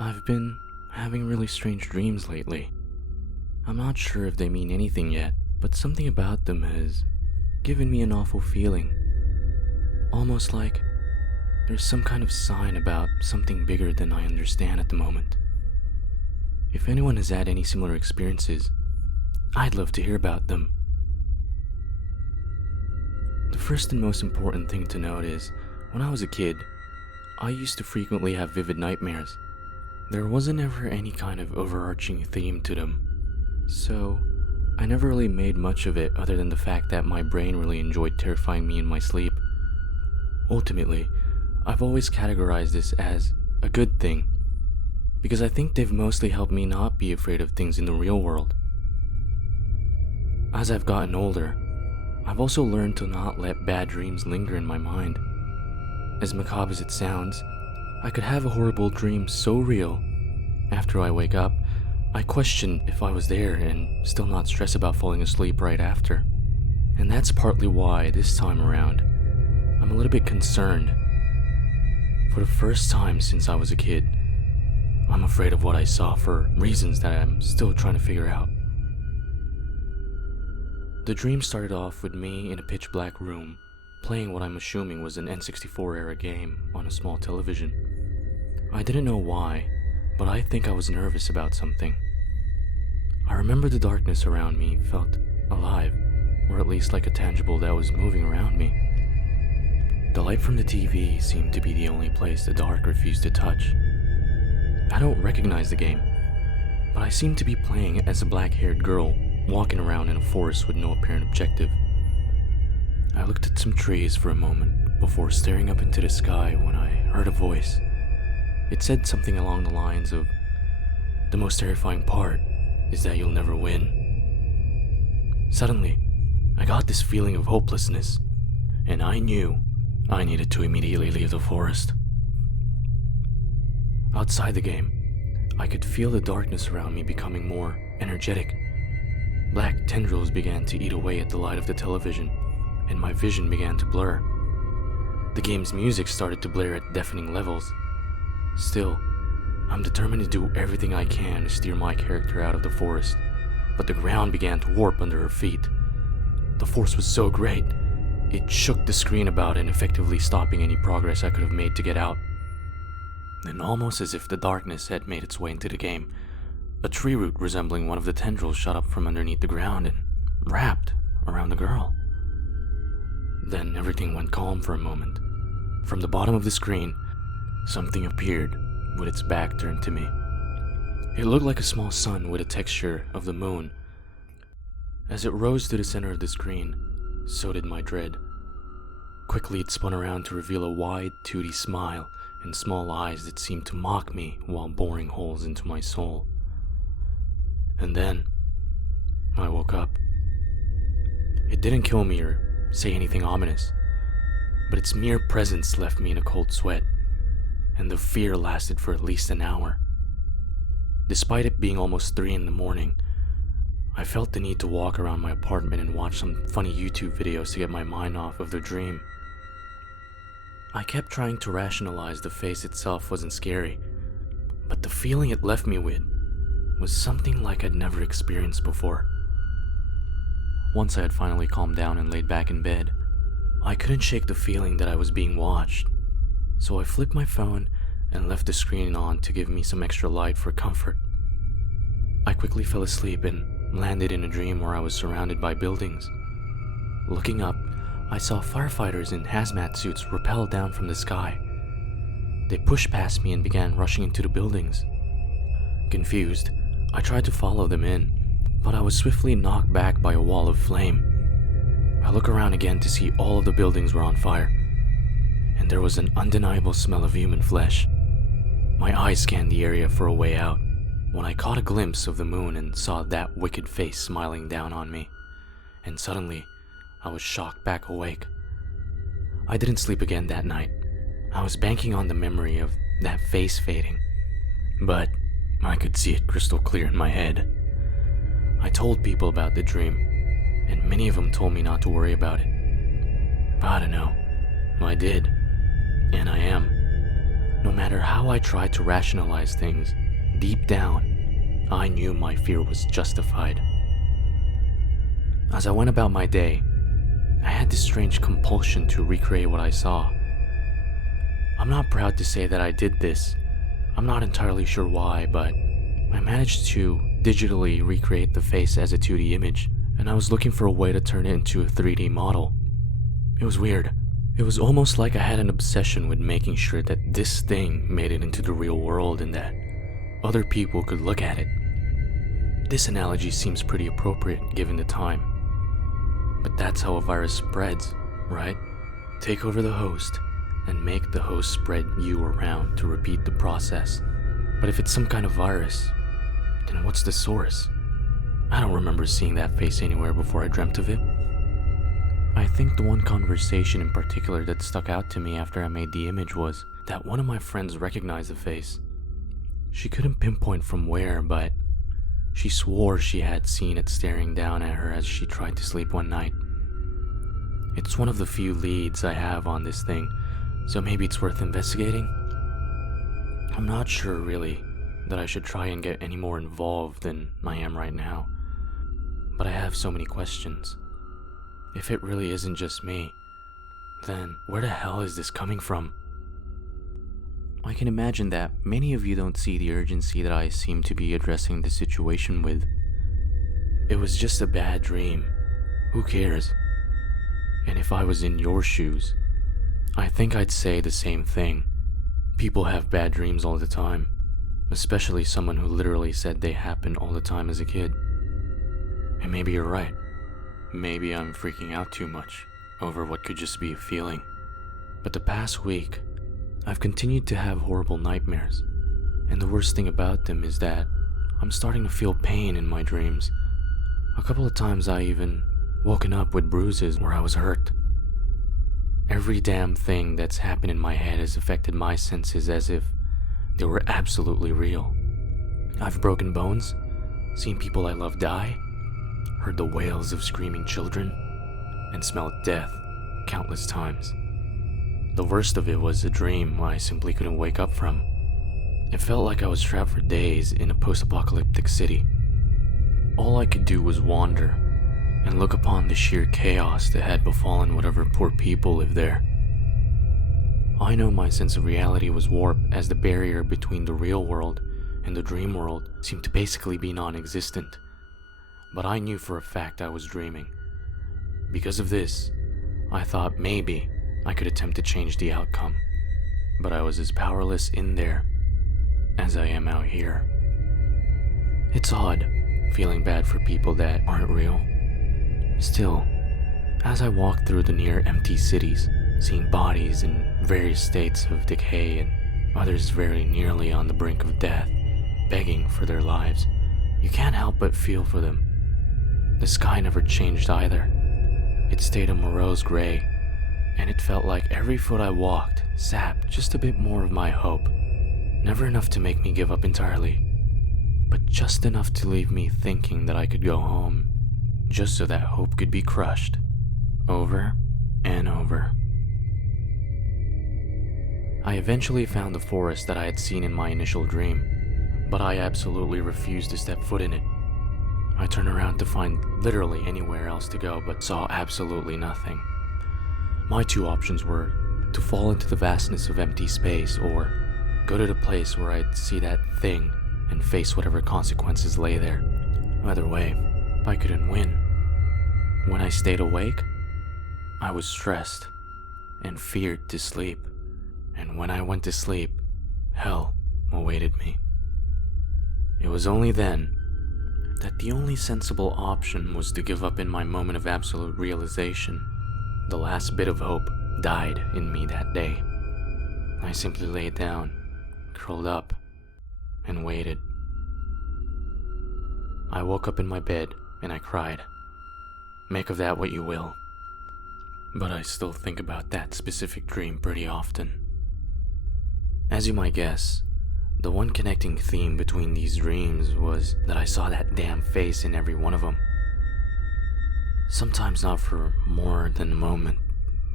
I've been having really strange dreams lately. I'm not sure if they mean anything yet, but something about them has given me an awful feeling. Almost like there's some kind of sign about something bigger than I understand at the moment. If anyone has had any similar experiences, I'd love to hear about them. The first and most important thing to note is, when I was a kid, I used to frequently have vivid nightmares. There wasn't ever any kind of overarching theme to them, so I never really made much of it other than the fact that my brain really enjoyed terrifying me in my sleep. Ultimately, I've always categorized this as a good thing, because I think they've mostly helped me not be afraid of things in the real world. As I've gotten older, I've also learned to not let bad dreams linger in my mind. As macabre as it sounds, I could have a horrible dream so real, after I wake up, I question if I was there and still not stress about falling asleep right after. And that's partly why, this time around, I'm a little bit concerned. For the first time since I was a kid, I'm afraid of what I saw for reasons that I'm still trying to figure out. The dream started off with me in a pitch black room, playing what I'm assuming was an N64 era game on a small television. I didn't know why, but I think I was nervous about something. I remember the darkness around me felt alive, or at least like a tangible that was moving around me. The light from the TV seemed to be the only place the dark refused to touch. I don't recognize the game, but I seemed to be playing as a black-haired girl walking around in a forest with no apparent objective. I looked at some trees for a moment before staring up into the sky when I heard a voice. It said something along the lines of, "The most terrifying part is that you'll never win." Suddenly, I got this feeling of hopelessness, and I knew I needed to immediately leave the forest. Outside the game, I could feel the darkness around me becoming more energetic. Black tendrils began to eat away at the light of the television, and my vision began to blur. The game's music started to blare at deafening levels. Still, I'm determined to do everything I can to steer my character out of the forest, but the ground began to warp under her feet. The force was so great, it shook the screen about and effectively stopping any progress I could have made to get out. Then, almost as if the darkness had made its way into the game, a tree root resembling one of the tendrils shot up from underneath the ground and wrapped around the girl. Then everything went calm for a moment. From the bottom of the screen, something appeared with its back turned to me. It looked like a small sun with a texture of the moon. As it rose to the center of the screen, so did my dread. Quickly it spun around to reveal a wide, toothy smile and small eyes that seemed to mock me while boring holes into my soul. And then, I woke up. It didn't kill me or say anything ominous, but its mere presence left me in a cold sweat, and the fear lasted for at least an hour. Despite it being almost 3 in the morning, I felt the need to walk around my apartment and watch some funny YouTube videos to get my mind off of the dream. I kept trying to rationalize the face itself wasn't scary, but the feeling it left me with was something like I'd never experienced before. Once I had finally calmed down and laid back in bed, I couldn't shake the feeling that I was being watched, so I flipped my phone and left the screen on to give me some extra light for comfort. I quickly fell asleep and landed in a dream where I was surrounded by buildings. Looking up, I saw firefighters in hazmat suits rappel down from the sky. They pushed past me and began rushing into the buildings. Confused, I tried to follow them in, but I was swiftly knocked back by a wall of flame. I look around again to see all of the buildings were on fire, and there was an undeniable smell of human flesh. My eyes scanned the area for a way out, when I caught a glimpse of the moon and saw that wicked face smiling down on me, and suddenly, I was shocked back awake. I didn't sleep again that night. I was banking on the memory of that face fading, but I could see it crystal clear in my head. I told people about the dream, and many of them told me not to worry about it. I don't know. I did, and I am. No matter how I tried to rationalize things, deep down, I knew my fear was justified. As I went about my day, I had this strange compulsion to recreate what I saw. I'm not proud to say that I did this. I'm not entirely sure why, but I managed to digitally recreate the face as a 2D image, and I was looking for a way to turn it into a 3D model. It was weird. It was almost like I had an obsession with making sure that this thing made it into the real world and that other people could look at it. This analogy seems pretty appropriate given the time. But that's how a virus spreads, right? Take over the host and make the host spread you around to repeat the process. But if it's some kind of virus, then what's the source? I don't remember seeing that face anywhere before I dreamt of it. I think the one conversation in particular that stuck out to me after I made the image was that one of my friends recognized the face. She couldn't pinpoint from where, but she swore she had seen it staring down at her as she tried to sleep one night. It's one of the few leads I have on this thing, so maybe it's worth investigating? I'm not sure, really, that I should try and get any more involved than I am right now. But I have so many questions. If it really isn't just me, then where the hell is this coming from? I can imagine that many of you don't see the urgency that I seem to be addressing the situation with. It was just a bad dream. Who cares? And if I was in your shoes, I think I'd say the same thing. People have bad dreams all the time, especially someone who literally said they happen all the time as a kid. And maybe you're right. Maybe I'm freaking out too much over what could just be a feeling. But the past week, I've continued to have horrible nightmares. And the worst thing about them is that I'm starting to feel pain in my dreams. A couple of times I even woken up with bruises where I was hurt. Every damn thing that's happened in my head has affected my senses as if they were absolutely real. I've broken bones, seen people I love die, heard the wails of screaming children, and smelled death countless times. The worst of it was a dream I simply couldn't wake up from. It felt like I was trapped for days in a post-apocalyptic city. All I could do was wander and look upon the sheer chaos that had befallen whatever poor people lived there. I know my sense of reality was warped as the barrier between the real world and the dream world seemed to basically be non-existent. But I knew for a fact I was dreaming. Because of this, I thought maybe I could attempt to change the outcome. But I was as powerless in there as I am out here. It's odd, feeling bad for people that aren't real. Still, as I walked through the near empty cities, seeing bodies in various states of decay and others very nearly on the brink of death, begging for their lives, you can't help but feel for them. The sky never changed either. It stayed a morose gray, and it felt like every foot I walked sapped just a bit more of my hope. Never enough to make me give up entirely, but just enough to leave me thinking that I could go home, just so that hope could be crushed, over and over. I eventually found the forest that I had seen in my initial dream, but I absolutely refused to step foot in it. I turned around to find literally anywhere else to go, but saw absolutely nothing. My two options were to fall into the vastness of empty space, or go to the place where I'd see that thing and face whatever consequences lay there. Either way, I couldn't win. When I stayed awake, I was stressed and feared to sleep. And when I went to sleep, hell awaited me. It was only then that the only sensible option was to give up in my moment of absolute realization. The last bit of hope died in me that day. I simply laid down, curled up, and waited. I woke up in my bed and I cried. Make of that what you will. But I still think about that specific dream pretty often. As you might guess, the one connecting theme between these dreams was that I saw that damn face in every one of them. Sometimes not for more than a moment,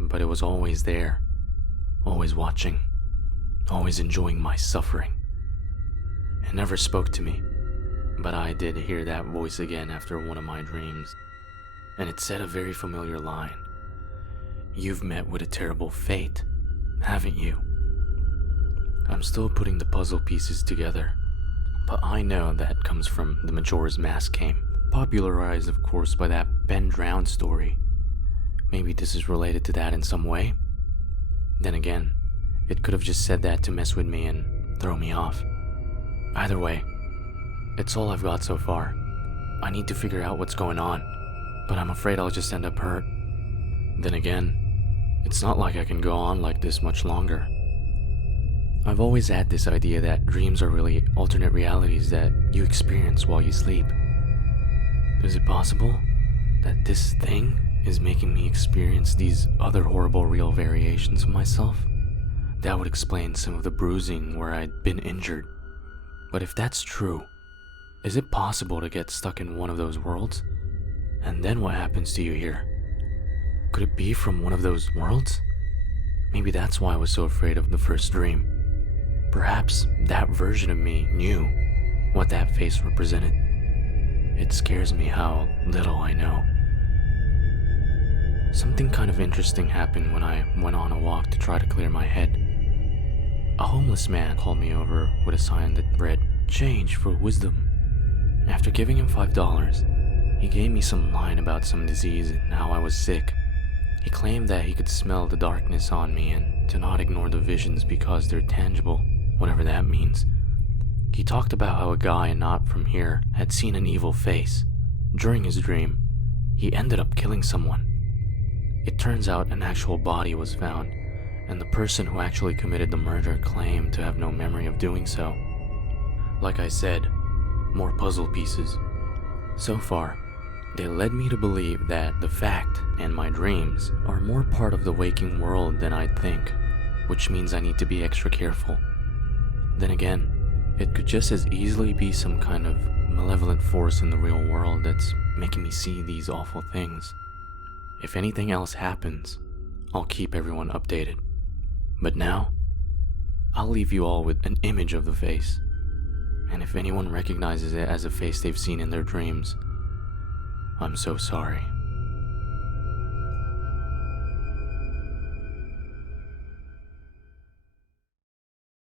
but it was always there, always watching, always enjoying my suffering. It never spoke to me, but I did hear that voice again after one of my dreams, and it said a very familiar line. You've met with a terrible fate, haven't you? I'm still putting the puzzle pieces together, but I know that comes from the Majora's Mask game, popularized of course by that Ben Drowned story. Maybe this is related to that in some way? Then again, it could have just said that to mess with me and throw me off. Either way, it's all I've got so far. I need to figure out what's going on, but I'm afraid I'll just end up hurt. Then again, it's not like I can go on like this much longer. I've always had this idea that dreams are really alternate realities that you experience while you sleep. Is it possible that this thing is making me experience these other horrible real variations of myself? That would explain some of the bruising where I'd been injured. But if that's true, is it possible to get stuck in one of those worlds? And then what happens to you here? Could it be from one of those worlds? Maybe that's why I was so afraid of the first dream. Perhaps that version of me knew what that face represented. It scares me how little I know. Something kind of interesting happened when I went on a walk to try to clear my head. A homeless man called me over with a sign that read, "Change for wisdom." After giving him $5, he gave me some line about some disease and how I was sick. He claimed that he could smell the darkness on me and to not ignore the visions because they're tangible, whatever that means. He talked about how a guy not from here had seen an evil face. During his dream, he ended up killing someone. It turns out an actual body was found, and the person who actually committed the murder claimed to have no memory of doing so. Like I said, more puzzle pieces. So far, they led me to believe that the fact and my dreams are more part of the waking world than I'd think, which means I need to be extra careful. Then again, it could just as easily be some kind of malevolent force in the real world that's making me see these awful things. If anything else happens, I'll keep everyone updated. But now, I'll leave you all with an image of the face. And if anyone recognizes it as a face they've seen in their dreams, I'm so sorry.